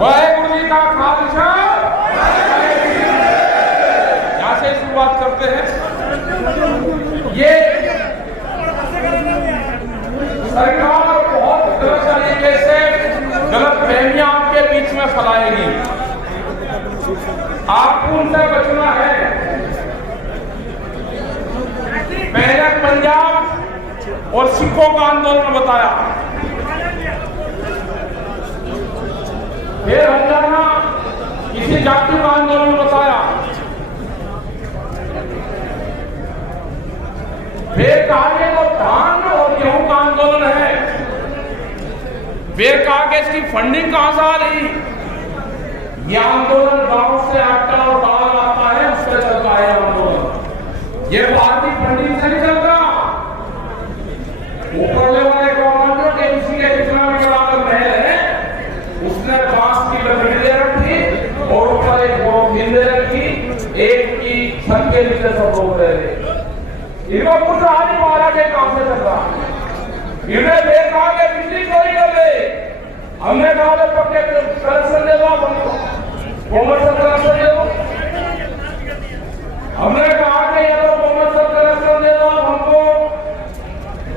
वाहेगुरु जी का खालसा। यहाँ से शुरुआत करते हैं। ये सरकार बहुत गलत तरीके से गलत फहमियां आपके बीच में फैलाएगी। आपको उनसे बचना है। पहले पंजाब और सिखों का आंदोलन बताया, फिर हरियाणा किसी जाति का आंदोलन बताया, फिर कहा कि तो धान और गेहूं का आंदोलन है, फिर कहा कि इसकी फंडिंग कहां से आ रही। यह आंदोलन गांव से आटा और दाल आता है, उससे चलता है आंदोलन। ये भारतीय फंडिंग से नहीं चलता। ऊपर वाले गवर्नमेंट के उसी के जितना भी बराबर महल है, उसने बांस की लकड़ी दे रखी और ऊपर एक बोरिंग दे रखी, एक की छत के नीचे सब लोग रह रहे। इनको कुछ आज मारा के काम से चल रहा। इन्हें देखा कि बिजली चोरी कर ले, हमने कहा पक्के कनेक्शन दे दो, कॉमर्शियल कनेक्शन दे दो। हमने कहा कि ये तो कॉमर्शियल कनेक्शन दे दो हमको,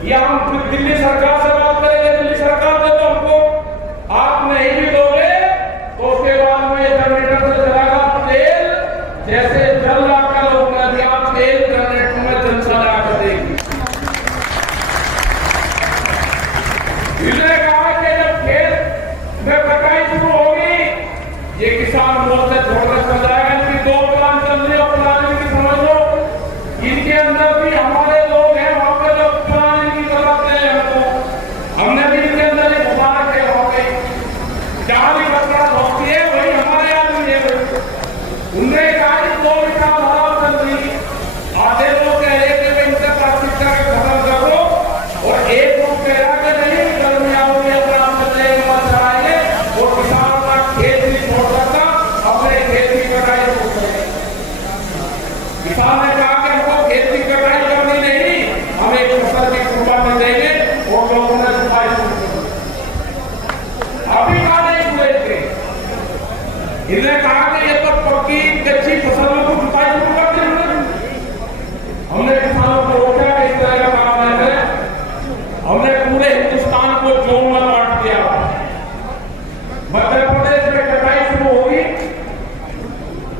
या हम दिल्ली सरकार से बात करेंगे, दिल्ली सरकार दे दो हमको। आप नहीं भी दोगे तो उसके बाद में जनरेटर से चलाएगा तेल, जैसे जल लाकर लोग नदियां तेल जनरेटर में जल चला कर देगी। इसने कहा कि जब खेत में कटाई शुरू होगी, ये किसान मोर्चे छोड़कर चल जाएगा। इनकी दो प्लान चल रही है, प्लान की समझ लो। इनके अंदर भी हमारे लोग हैं, वहां पे जो प्लान इनकी चलाते हैं हमको, हमने भी इनके अंदर ही घुमा रखे वहां पे। जहां भी कचरा धोती है वही हमारे आदमी है। उनने कहा कि दो बिटा भराव चल रही। आधे लोग कह रहे थे इनसे प्राथमिकता का खत्म करो, और एक लोग कह रहा कि नहीं गर्मी आओगे अपना चले मत चलाएंगे, और किसानों का खेत भी छोड़ सकता, अपने खेत की कटाई छोड़ सकते। किसान ने कहा कि हमको खेत की कटाई करनी नहीं, हम एक फसल की कुर्बानी देंगे, और लोगों ने सुपारी शुरू कर दी। अभी कहा नहीं हुए थे। इन्हें कहा कि ये तो पक्की कच्ची फसलों को जुताई शुरू कर दी। हमने किसानों को रोका कि इस तरह का काम न करें। हमने पूरे हिंदुस्तान को जोन में बांट दिया। मध्य प्रदेश में कटाई शुरू होगी,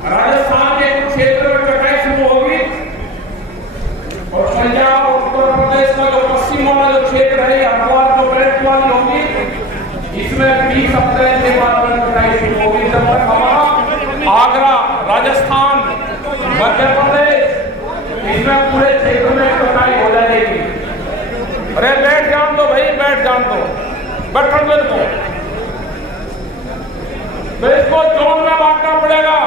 राजस्थान के कुछ क्षेत्र में कटाई शुरू होगी, और पंजाब और उत्तर प्रदेश का जो पश्चिम वाला जो क्षेत्र है, हरिद्वार जो बेल्ट वाली होगी, इसमें 20 अप्रैल के बाद में कटाई शुरू होगी। जब तक हमारा आगरा, राजस्थान, मध्य प्रदेश, इसमें पूरे क्षेत्र में कटाई हो जाएगी। अरे बैठ जान दो भाई, बैठ जान दो, बैठन दो। तो इसको जोन में बांटना पड़ेगा।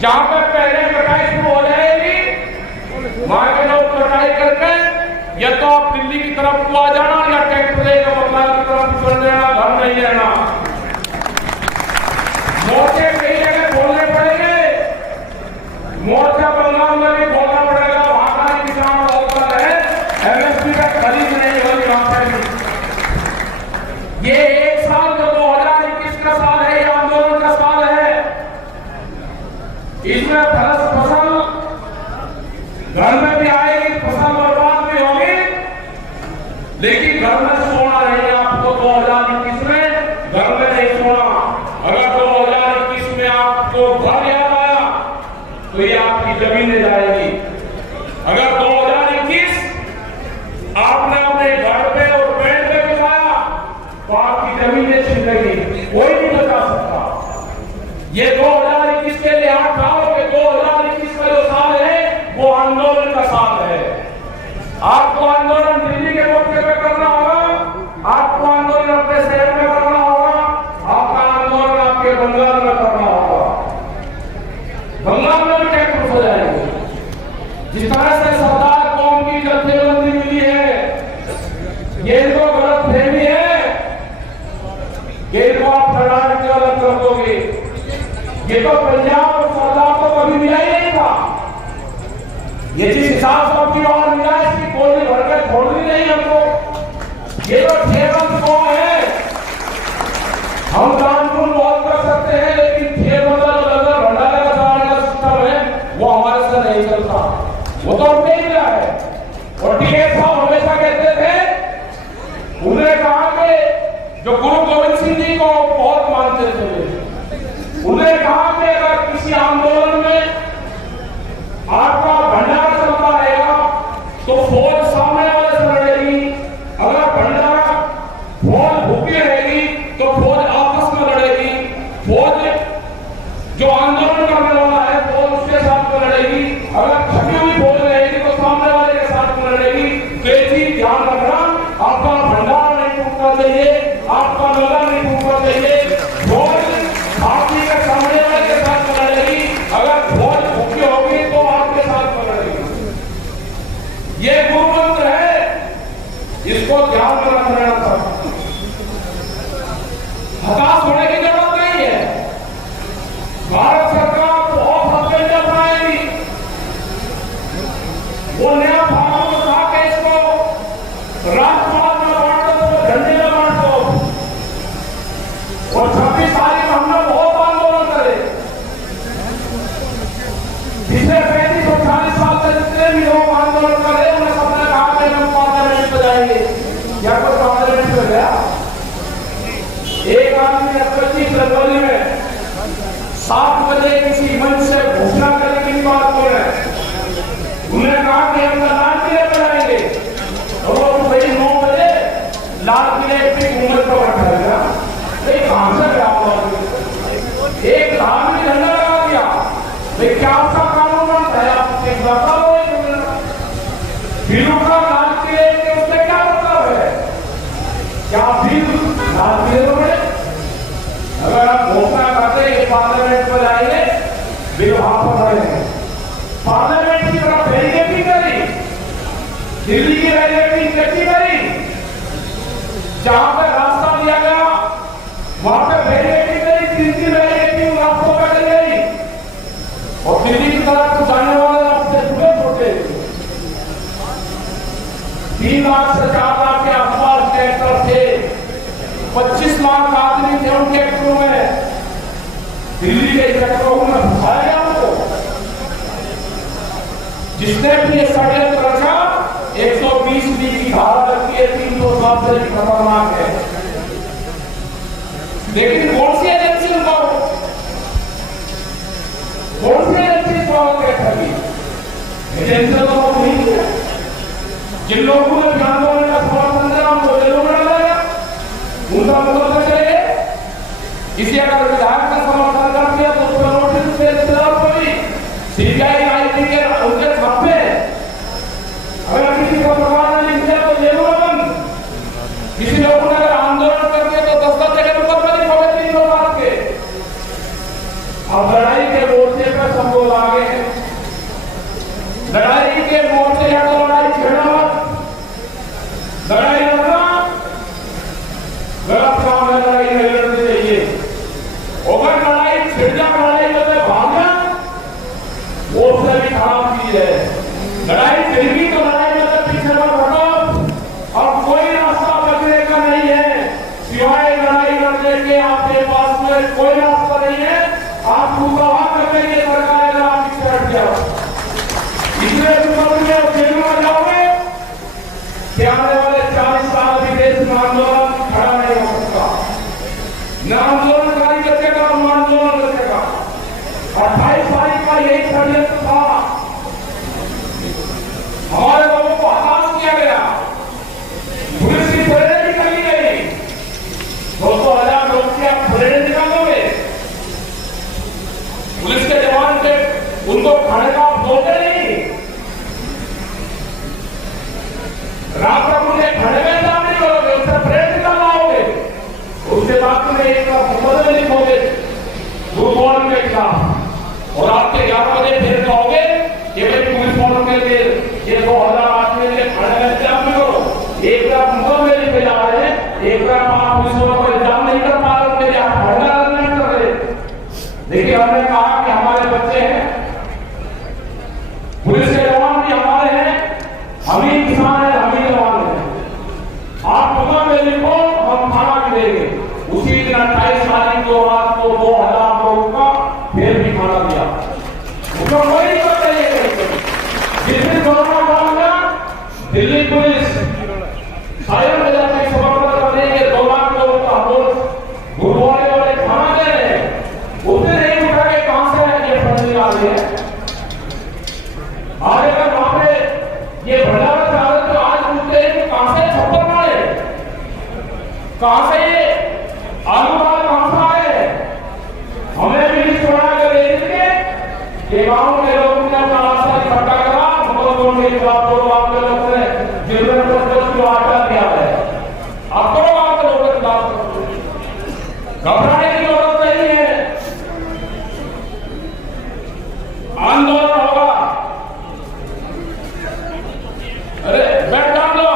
जहां पर पहले कटाई शुरू हो जाएगी, वहां के लोग कटाई करके या तो आप दिल्ली की तरफ को आ जाना, या ट्रैक्टर लेकर बंगाल की तरफ चल जाना, घर नहीं रहना। मोर्चे कई जगह खोलने पड़ेंगे, मोर्चा बंगाल में भी खोलना पड़ेगा। वहां का किसान लोकल है, एमएसपी का खरीद नहीं होगी वहां पर। ये एक साल जो 2021 का साल है, ये आंदोलन का साल है। इसमें फसल घर में भी आएगी, फसल बर्बाद भी होगी, लेकिन घर में सोना नहीं। आपको 2021 में घर में नहीं सोना। अगर 2021 में आपको घर याद आया तो ये आपकी जमीनें जाएगी। अगर 2021 आपने अपने घर पे और पेड़ पे बिताया तो आपकी जमीनें छिनेगी, कोई नहीं बचा सकता। ये 2021 के लिए आप कहो कि 2021 का जो साल है वो आंदोलन का साल है। आपको आंदोलन दिल्ली के मौके पे करना होगा, आपको आंदोलन अपने शहर में करना होगा, आपका आंदोलन आपके बंगाल में करना होगा। बंगाल में भी टैक्स हो जाएंगे। जिस तरह से सरदार कौम की जत्थेबंदी मिली है, ये तो गलत फहमी है कि इनको आप सरदार के अलग कर दोगे। ये तो पंजाब और सरदार तो कभी मिला ही नहीं था। ये जिस हिसाब से आपकी बात मिला, इसकी गोली भरकर छोड़ दी नहीं। सिंह जी को बहुत मानते थे। उन्हें कहा कि अगर किसी आंदोलन में आपका भंडारा चलता रहेगा तो फौज सामने वाले से लड़ेगी, अगर भंडारा फौज भूखी रहेगी तो फौज आपस में लड़ेगी, फौज जो आंदोलन करने वाला है फौज उसके साथ में लड़ेगी, अगर छपी हुई फौज रहेगी तो सामने वाले के साथ में लड़ेगी। तो ये चीज ध्यान रखना, आपका भंडारा नहीं टूटना चाहिए, आपका नला नहीं टूटना चाहिए। फौज आपकी के सामने वाले के साथ में लड़ेगी, अगर फौज भूखी होगी तो आपके साथ में लड़ेगी। ये गुरु मंत्र है, इसको ध्यान में रखना था। हताश होने की जरूरत नहीं है। भारत सरकार बहुत हद तक अपनाएगी। वो नया फार्मूला था कि इसको राजपाल में बांट दो, झंडे में बांट दो। और 26 तारीख हमने बहुत आंदोलन करे। पिछले 35 और 40 साल से जितने भी लोग आंदोलन कर रहे हैं उन्हें सबने कहा कि हम पार्लियामेंट में जाएंगे। क्या कोई पार्लियामेंट में गया? एक आदमी ने 25 जनवरी में 7 बजे किसी मंच से घोषणा करने की बात हो रहे हैं। उन्होंने कहा कि हम लाल किले पर आएंगे, और भाई 9 बजे लाल किले की घूमत पर रखा गया। कहां से गया? एक धार्मिक झंडा लगा दिया। भाई क्या आपका कानून बनता है? आप एक बताओ, भीलू का लाल किले के उसमें क्या मतलब है? क्या भीलू लाल किले में अगर आप घोषणा करते हैं पार्लियामेंट में जाएंगे, बिल वापस आएंगे। पार्लियामेंट की तरफ बैरिकेडिंग करी, दिल्ली की बैरिकेडिंग कैसी करी? जहां पर रास्ता दिया गया वहां पर बैरिकेडिंग करी, 3 बैरिकेडिंग रास्तों पर करी गई। और दिल्ली की तरफ जाने वाले रास्ते छोटे 3 लाख से 4 लाख के आसपास ट्रैक्टर थे, 25 लाख आदमी थे उन ट्रैक्टरों में। दिल्ली के ट्रैक्टरों में फंसाया गया उनको। जिसने भी ये षड्यंत्र रचा, 120 की धारा लगती है, 307 से खतरनाक है। लेकिन कौन सी एजेंसी उनको, कौन सी एजेंसी एजेंसी तो नहीं है। जिन लोगों ने आंदोलन का समर्थन दिया उनको जेलों में डाला, उनका मुकदमा चलेगा। इसी अगर विधायक का समर्थन कर दिया तो उसका नोटिस पे सीबीआई आईटी के उनके छापे, अगर किसी को प्रमाण नहीं दिया तो जेलों में बंद। किसी लोगों ने अगर आंदोलन कर दिया तो 10 जगह मुकदमा नहीं होगा 3 बात के। अब लड़ाई के मोर्चे पर सब लोग आगे हैं। लड़ाई के मोर्चे या तो लड़ाई छेड़ना मत, लड़ाई लड़ना गलत काम है, लड़ाई नहीं लड़नी चाहिए। अगर लड़ाई छिड़ जा, लड़ाई में भागना वो उससे भी खराब चीज है। लड़ाई छिड़ गई तो लड़ाई में पीछे मत हटो। अब कोई रास्ता बचने का नहीं है सिवाय लड़ाई लड़ने के। आपके पास में कोई रास्ता नहीं है। आप मुकाबला करने के सरकार आप पीछे हट जाओ, इसलिए जेल में जाओगे कि आने वाले 40 साल भी देश में आंदोलन खड़ा नहीं हो सकता। न आंदोलनकारी बचेगा न आंदोलन बचेगा। 28 तारीख का यही षड्यंत्र था। हमारे लोगों को हताश किया गया, पुलिस की परेड निकाली गई। 200,000 लोग की आप परेड निकालोगे, पुलिस के जवान के उनको खाने का आप दोगे नहीं। रात को मुझे खाने में इंतजाम नहीं करोगे, उससे परेड निकालोगे। उसके बाद में एक मुकदमे लिखोगे गुड मॉर्निंग के खिलाफ, और आपके 11 बजे फिर कहोगे कि भाई पुलिस वालों के लिए ये 2000 आदमी के खाने में इंतजाम नहीं करो। एक तरफ मुकदमे लिखे जा रहे हैं, एक तरफ आप पुलिस वालों को इंतजाम नहीं कर पा रहे, उसके लिए आप भंडारा नहीं कर रहे। देखिए, हमने कहा कि हमारे बच्चे हैं, पुलिस के जवान भी हमारे हैं, हम ही किसान हैं, हम ही जवान हैं। आप मुकदमे लिखो, हम खाना भी देंगे। उसी दिन 28 तारीख को रात को 2000 लोगों का फिर भी खाना दिया। उसको कोई नहीं करता ये। जिस दिन कोरोना काल में दिल्ली पुलिस साइबर बाजार में समर्पण करने के 2 लाख लोगों का कहां से ये आलू दाल कहां से आए? हमें भी लिस्ट बना कर दे दीजिए कि गांव के लोगों ने अपना रास्ता इकट्ठा करा, भगवान के जवाब दो आप लोगों ने जिन्होंने 10 किलो आटा दिया है, अब करो आप लोगों के खिलाफ। घबराने की जरूरत नहीं है, आंदोलन होगा। अरे बैठ जाओ लो,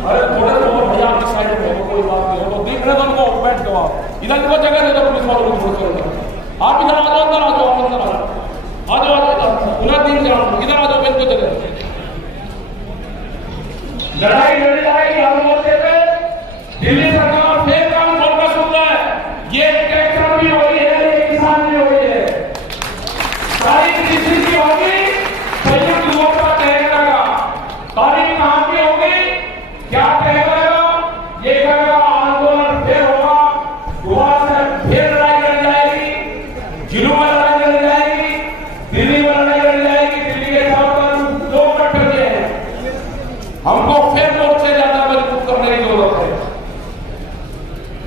अरे थोड़े तो भैया आपकी साइड में हो, कोई बात नहीं हो, देख रहे तो उनको बैठ जाओ आप, इधर को जगह दे दो पुलिस वालों को, आप इधर आ जाओ, अंदर आ जाओ, अंदर आ जाओ, उन्हें दिन जाओ, इधर आ जाओ, इनको जगह। लड़ाई लड़ी जाएगी हर मोर्चे पे, दिल्ली सरकार फिर काम बोलकर सुन रहा है, ये ट्रैक्टर भी हो रही है, ये किसान भी हो रही है, सारी कृषि की होगी, संयुक्त मोर्चा तय करेगा, तारीख कहां की होगी, क्या तय करेगा, ये करेगा, आंदोलन फिर होगा, दोबारा से फिर लड़ाई लड़ी जाएगी, जिलों में लड़ाई लड़ी जाएगी, दिल्ली में लड़ाई लड़ी जाएगी, दिल्ली के साथ लोग इकट्ठे हुए हैं, हमको फिर मोर्चे ज्यादा मजबूत करने की जरूरत है।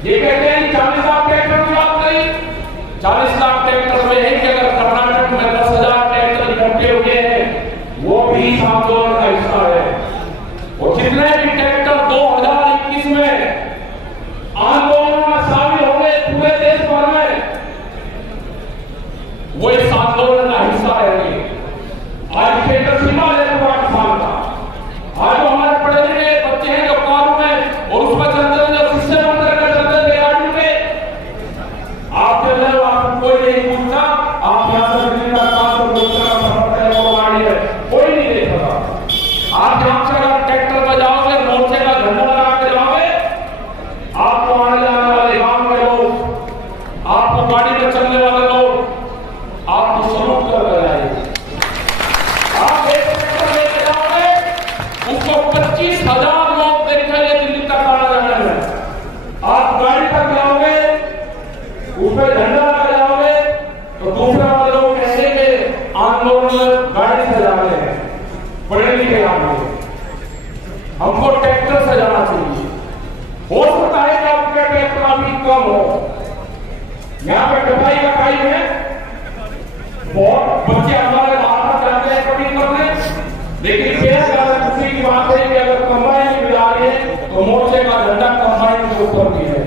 ये कहते हैं 40 लाख ट्रैक्टर की बात नहीं, 40 लाख ट्रैक्टर में है कि अगर कर्नाटक में 10,000 ट्रैक्टर इकट्ठे हुए हैं, वो भी इस आंदोलन का हिस्सा है। और जितने भी ट्रैक्टर 2021 में आंदोलन में शामिल हो गए पूरे देश भर में, वो इस आंदोलन का हिस्सा रहेंगे। आज ट्रैक्टर सीमा है किसान का, आज जो हमारे पढ़े लिखे बच्चे हैं जो कानून में और उसमें चलते हैं, जो शिष्य मंदिर का चलते हैं गाड़ी में, आप चल रहे हो, आप कोई नहीं पूछता, आप यहाँ से दिल्ली का काम तो गाड़ी है, कोई नहीं देख रहा। आप यहाँ से अगर ट्रैक्टर में जाओगे, मोर्चे का झंडा लगा के जाओगे, आपको आने जाने वाले गांव के लोग, आपको गाड़ी में चलने वाले लोग आपको सलूट कर जाएंगे। आप एक ट्रैक्टर लेके जाओगे, उसको 25,000 लोग देखेंगे दिल्ली तक आने जाने में। आप गाड़ी तक जाओगे, उसमें झंडा लगा जाओगे, तो दूसरे वाले लोग कहते हैं आंदोलन गाड़ी से जा रहे हैं, पढ़े लिखे आदमी, हमको ट्रैक्टर से जाना चाहिए। हो सकता है कि आपके ट्रैक्टर अभी कम हो, यहाँ पे कटाई का टाइम है, बहुत बच्चे हमारे बाहर जाते हैं कटिंग करने, लेकिन खुशी की बात है कि अगर कंबाइन मिला रही है तो मोर्चे का झंडा कंबाइन के ऊपर भी है।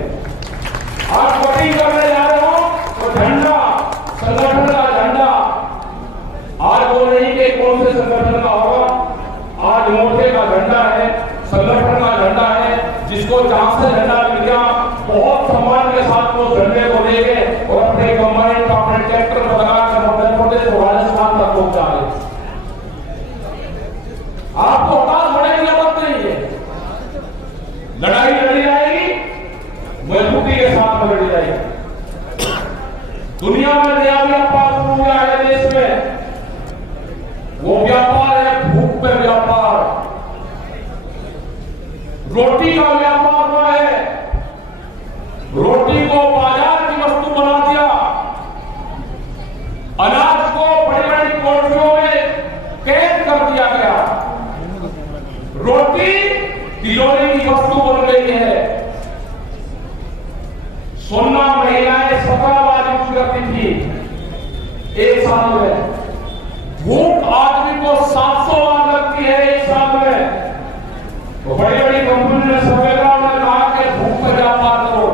आज कटिंग करने जा रहे हो तो झंडा, संगठन का झंडा, आज वो नहीं कि कौन से संगठन का होगा, आज मोर्चे का झंडा है, संगठन का झंडा है, जिसको जहां से झंडा मिल गया बहुत सम्मान के साथ वो झंडे को लेके और अपने कंबाइन का अपने ट्रैक्टर पर लगा कर मध्य प्रदेश को राजस्थान तक पहुंचा रहे। आपको हताश होने की जरूरत नहीं है, लड़ाई लड़ी जाएगी, मजबूती के साथ लड़ी जाएगी। दुनिया में नया व्यापार शुरू हुआ है देश में, वो व्यापार है भूख पे व्यापार, रोटी का व्यापार हुआ है, रोटी को बाजार की वस्तु बना दिया, अनाज को बड़ी बड़ी कोठरियों में कैद कर दिया गया, रोटी तिजोरी की वस्तु बन गई है। सोना महिलाएं सफाबाजी करती थी एक साल में, भूख आदमी को 700 बार लगती है एक साल में, तो बड़ी बड़ी कंपनी ने सफेदा ने कहा कि भूख पर व्यापार करो,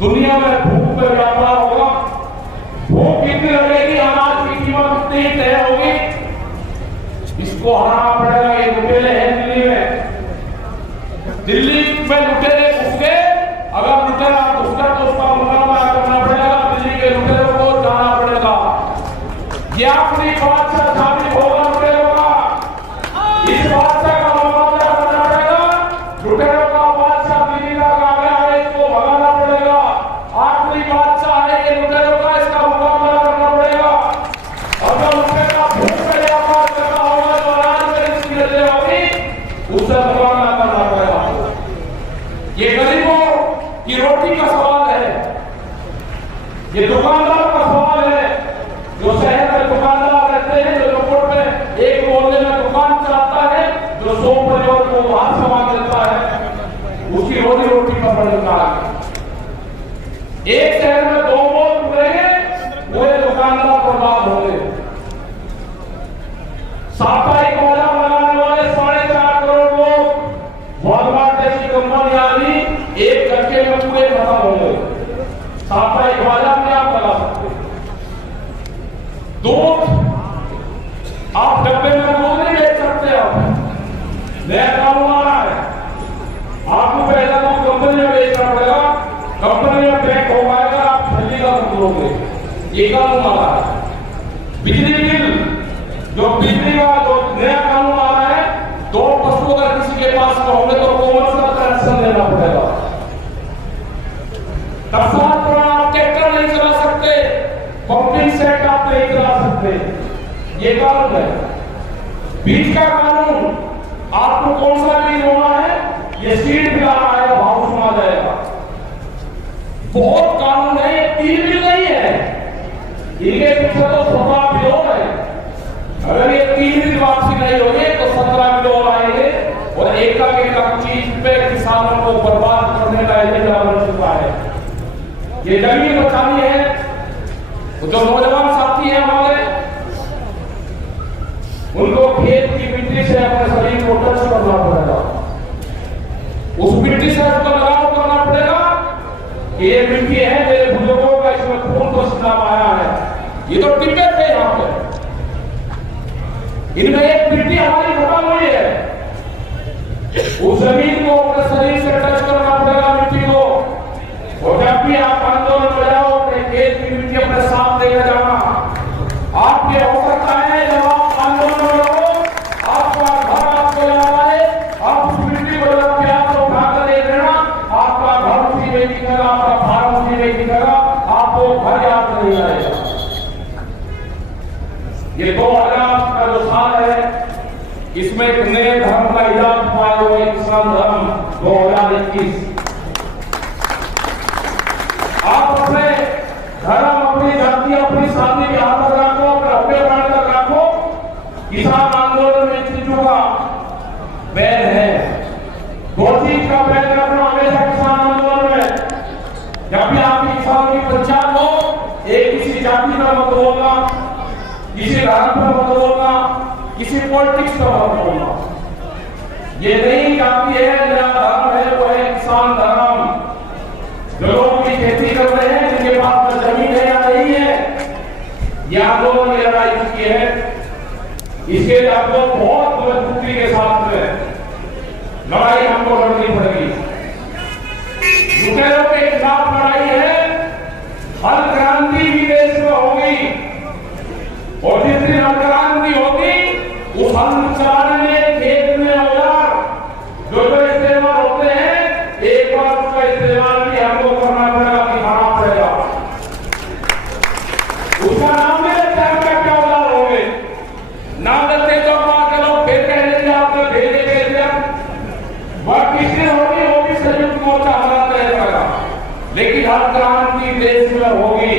दुनिया में भूख पर व्यापार होगा। भूख कितनी लगेगी, अनाज की कीमत कितनी तय होगी, इसको हराना पड़ेगा। ये लुटेरे हैं दिल्ली में, दिल्ली में लुटेरे घुस गए, अगर लुटेरा घुस गया तो उसका मुकाबला करना पड़ेगा, दिल्ली के लुटेरों को जाना पड़ेगा। ये अपनी बात से साबित होगा लुटेरों का, इस बादशाह का मुकाबला करना पड़ेगा, लुटेरों का बादशाह दिल्ली का आगरा है, इसको भगाना पड़ेगा। आखिरी बादशाह है ये लुटेरों का, इसका मुकाबला करना पड़ेगा। अगर लुटेरा भूख पे व्यापार करना होगा तो अनाज में इसकी नजर होगी, उससे मुकाबला करना पड़ेगा। ये गरीबों की रोटी का सवाल है, ये दुकानदार का सवाल है, जो शहर में दुकानदार रहते हैं, जो रोड पे एक मोहल्ले में दुकान चलाता है, जो 100 परिवार को वहां सामान देता है, ये कानून आ रहा है। बिजली बिल जो बिजली का जो नया कानून आ रहा है, 2 पशु अगर किसी के पास होंगे तो कॉमर्शियल कनेक्शन लेना पड़ेगा। किसान पर आप ट्रैक्टर नहीं चला सकते, पंपिंग सेट आप नहीं चला सकते, ये कानून है। बीज का कानून, आपको कौन सा बीज होना है, ये सीड भी आ रहा है, भाव सुना जाएगा। बहुत कानून है, 3 बिल नहीं है, इनके पीछे तो 17 बिल और है। अगर ये 3 बिल वापसी नहीं होगी तो 17 बिल और आएंगे और एक चीज पे किसानों को बर्बाद करने का एजेंडा बन चुका है। ये जमीन बचानी है, तो जो नौजवान साथी हैं हमारे, उनको खेत की मिट्टी से अपने शरीर को टच करना पड़ेगा, उस मिट्टी से उसको लगाव करना पड़ेगा कि ये मिट्टी है मेरे बुजुर्गों का, इसमें खून तो सिला आया है। ये तो टिप्पे थे यहाँ पे, इनमें एक मिट्टी हमारी खत्म हुई है, उस जमीन को अपने शरीर से टच करना पड़ेगा मिट्टी को। और जब भी आप आंदोलन में जाओ, अपने खेत की मिट्टी अपने साथ लेकर जाना। आपके हो सकता है जब आप आंदोलन में रहो, आपका घर आपको याद आए, आप उस मिट्टी को जब प्यार से उठाकर ले लेना, आपका घर उसी में दिखेगा, आपका फार्म उसी में दिखेगा, आपको घर याद नहीं आएगा। ये 2000 का जो साल है, इसमें एक नए धर्म का इजाद हुआ है, किसान धर्म 2021। आप अपने धर्म, अपनी जाति, अपनी शादी के हाथ तक रखो, अपने प्राण तक रखो। किसान आंदोलन में चीजों का बैन है, 2 चीज का बैन रखना हमेशा किसान आंदोलन में। जब भी आपकी किसानों की पंचायत हो, एक किसी जाति पर मत बोलना, किसी धर्म पर मत बोलना, किसी पॉलिटिक्स पर मत बोलना। ये नई जाति है, नया धर्म है, वो है किसान धर्म। जो लोग की खेती कर रहे हैं, जिनके पास में जमीन है या नहीं है, ये आंदोलन की लड़ाई की है। इसके लिए आपको बहुत मजबूती के साथ में लड़ाई हमको लड़नी पड़ेगी। लुटेरों के खिलाफ लड़ाई है, हर क्रांति भी देश में होगी, और जिस दिन हर क्रांति होगी, उस हल चलाने में खेत में औजार जो जो इस्तेमाल होते हैं, एक बार उसका इस्तेमाल भी हमको करना पड़ेगा, दिखाना पड़ेगा। उसका नाम है क्या औजार होंगे, नाम लेते तो के लोग फिर कह देंगे आपने भेजे भेज दिया। वह किस दिन होगी, वो भी संयुक्त मोर्चा हालात रहेगा, लेकिन हर क्रांति देश में होगी।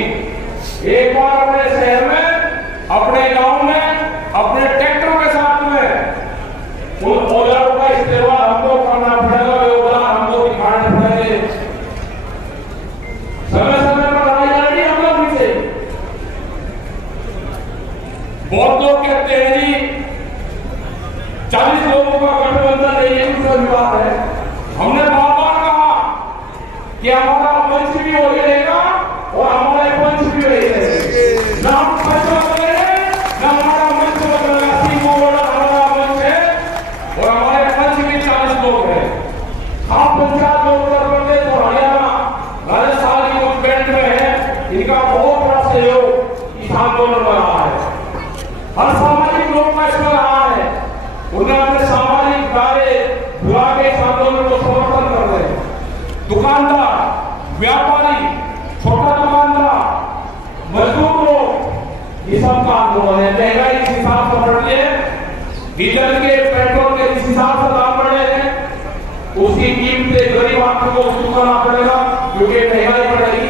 एक बार अपने शहर में, अपने गांव में, अपने ट्रैक्टरों के साथ में उन औजारों का इस्तेमाल हमको करना पड़ेगा, वे औजार हमको दिखाने पड़ेंगे। समय समय पर लड़ाई लड़ी हम लोग से। बहुत लोग कहते हैं जी 40 लोगों का गठबंधन नहीं है, दूसरा विवाद है। हमने बार-बार कहा कि हमारा मंच भी वही रहेगा और हमारे पंच भी वही रहेंगे। ना हम फैसला करेंगे, ना हमारा मंच बदलेगा। 3 हमारा मंच है और हमारे पंच भी 40 लोग हैं। आप पंचायत लोग उत्तर प्रदेश और हरियाणा, राजस्थान की गवर्नमेंट में है, इनका बहुत बड़ा सहयोग इस आंदोलन में रहा है। हर सामाजिक लोग का इसमें रहा है, उन्होंने अपने सामाजिक दायरे बुला के इस आंदोलन को समर्थन कर रहे हैं। दुकानदार, व्यापारी, छोटा दुकानदार, मजदूर लोग, ये सब का आंदोलन है। महंगाई इस हिसाब से बढ़ रही है, डीजल के, पेट्रोल के इस हिसाब से दाम बढ़े हैं, उसकी कीमतें गरीब आदमी को चुकाना पड़ेगा, क्योंकि महंगाई बढ़ेगी।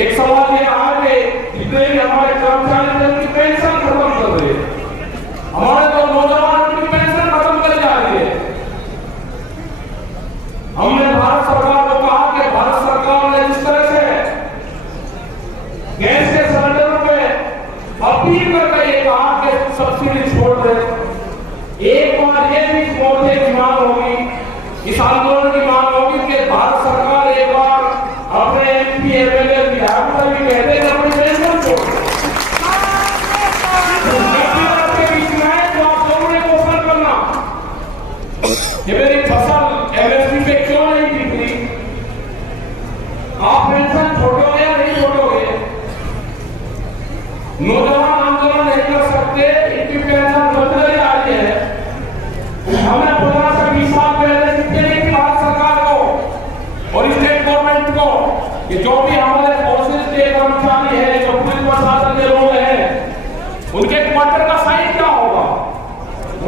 एक सवाल ये आ गए, जितने भी हमारे कर्मचारी थे उनकी पेंशन खत्म कर रहे हैं, हमारे तो नौजवान उनकी पेंशन खत्म कर जा रही है। हमने भारत सरकार को कहा कि भारत सरकार ने जिस तरह से गैस के सिलेंडरों पे अपील करके ये कहा कि सब्सिडी छोड़ दे, एक बार ये भी मोर्चे की मांग होगी, इस आंदोलन की मांग होगी कि भारत सरकार एक बार अपने एमपी, एमएलए, विधायक को भी कहते हैं अपनी पेंशन छोड़ दे। आपके बीच में है तो आप लोगों ने घोषणा करना कि मेरी फसल एमएसपी पे क्यों नहीं बिक रही, आप पेंशन छोड़ोगे या नहीं छोड़ोगे।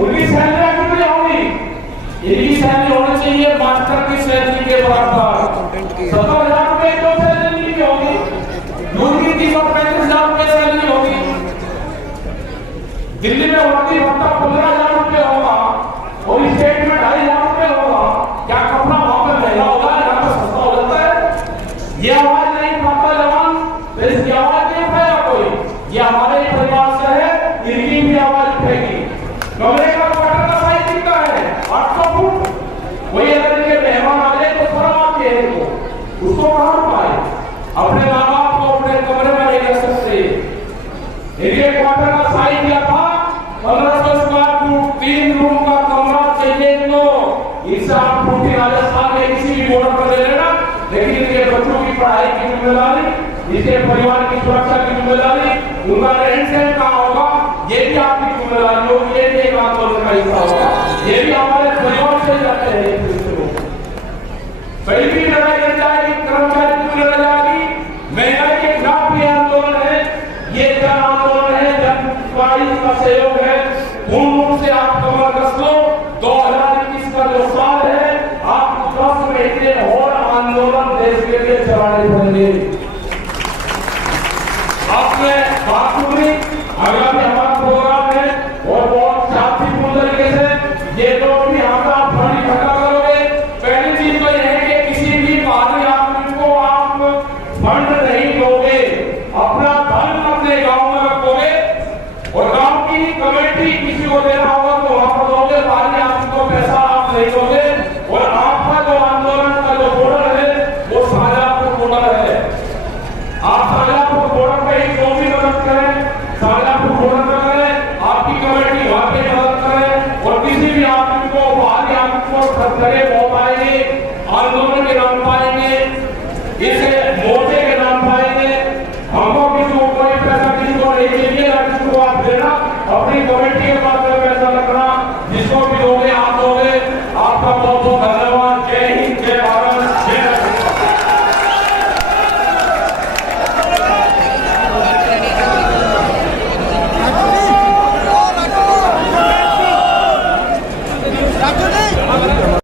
उनकी सैलरी कितनी होगी? इनकी सैलरी होनी चाहिए मास्टर की सैलरी के बराबर। 70,000 रुपए तो सैलरी नहीं होगी, उनकी 30-35,000 रुपए सैलरी होगी। दिल्ली में वर्दी भत्ता 15,000 रुपए होगा और स्टेट में 2,500 रुपए होगा। क्या कपड़ा वहां पे महंगा होगा, यहाँ पे सस्ता हो जाता है? ये आवाज नहीं उठाता जवान, तो इसकी आवाज नहीं उठाएगा कोई। ये हमारे परिवार से है, इनकी भी आवाज उठेगी। कमरे का क्वार्टर का साइज कितना है? 800 फुट। वही अगर इनके मेहमान आ जाए तो शर्म आती है इनको, उसको कहां पाए? अपने माँ बाप को अपने कमरे में नहीं रख सकते। इनके क्वार्टर का साइज क्या था? 1500 स्क्वायर फुट, 3 रूम का कमरा चाहिए इनको। इससे आप पूरी राजस्थान में किसी भी बॉर्डर पर ले लेना, लेकिन इनके बच्चों की पढ़ाई की जिम्मेदारी, इसके परिवार की सुरक्षा की जिम्मेदारी, उनका रहन सहन कहाँ होगा, ये भी आपकी जिम्मेदारी होगी। ये भी एक आंदोलन का हिस्सा होगा। ये भी हमारे परिवार से जाते हैं। कहीं भी लड़ाई लड़ जाएगी, कर्मचारी की लड़ जाएगी, महंगाई के खिलाफ भी आंदोलन है। ये जन आंदोलन है, जन का सहयोग है। पूर्ण रूप से आप कमर कस लो। 2021 का जो साल है, आप 10 महीने और आंदोलन देश के लिए चलाने पड़ेंगे। आपने बात सुनी, अगला भी हमारा प्रोग्राम है और बहुत शांतिपूर्ण तरीके से ये लोग भी हमारा फंड इकट्ठा करोगे। पहली चीज तो यह है कि किसी भी बाहरी आदमी को आप फंड नहीं दोगे, अपना धन अपने गांव में रखोगे और गांव की कमेटी किसी को देना होगा तो वहां पर दोगे। बाहरी आदमी को पैसा आप नहीं दोगे। और आपका जो आंदोलन का जो बॉर्डर है वो शाहजहांपुर बॉर्डर है। आप शाहजहांपुर बॉर्डर पे ही जो भी मदद करें, शाहजहांपुर बॉर्डर पे करें, आपकी कमेटी वहां पे मदद करे। और किसी भी आदमी को, बाहरी आदमी को खतरे बहुत आएंगे, आंदोलन के नाम पाएंगे, इसे मोर्चे के नाम पाएंगे। हमको किसी को कोई पैसा किसी को नहीं चाहिए, ना किसी को आप देना, अपनी कमेटी के पास में पैसा रखना। जिसको भी दोगे आप दोगे। आपका बहुत बहुत धन्यवाद। जय हिंद, जय भारत, जय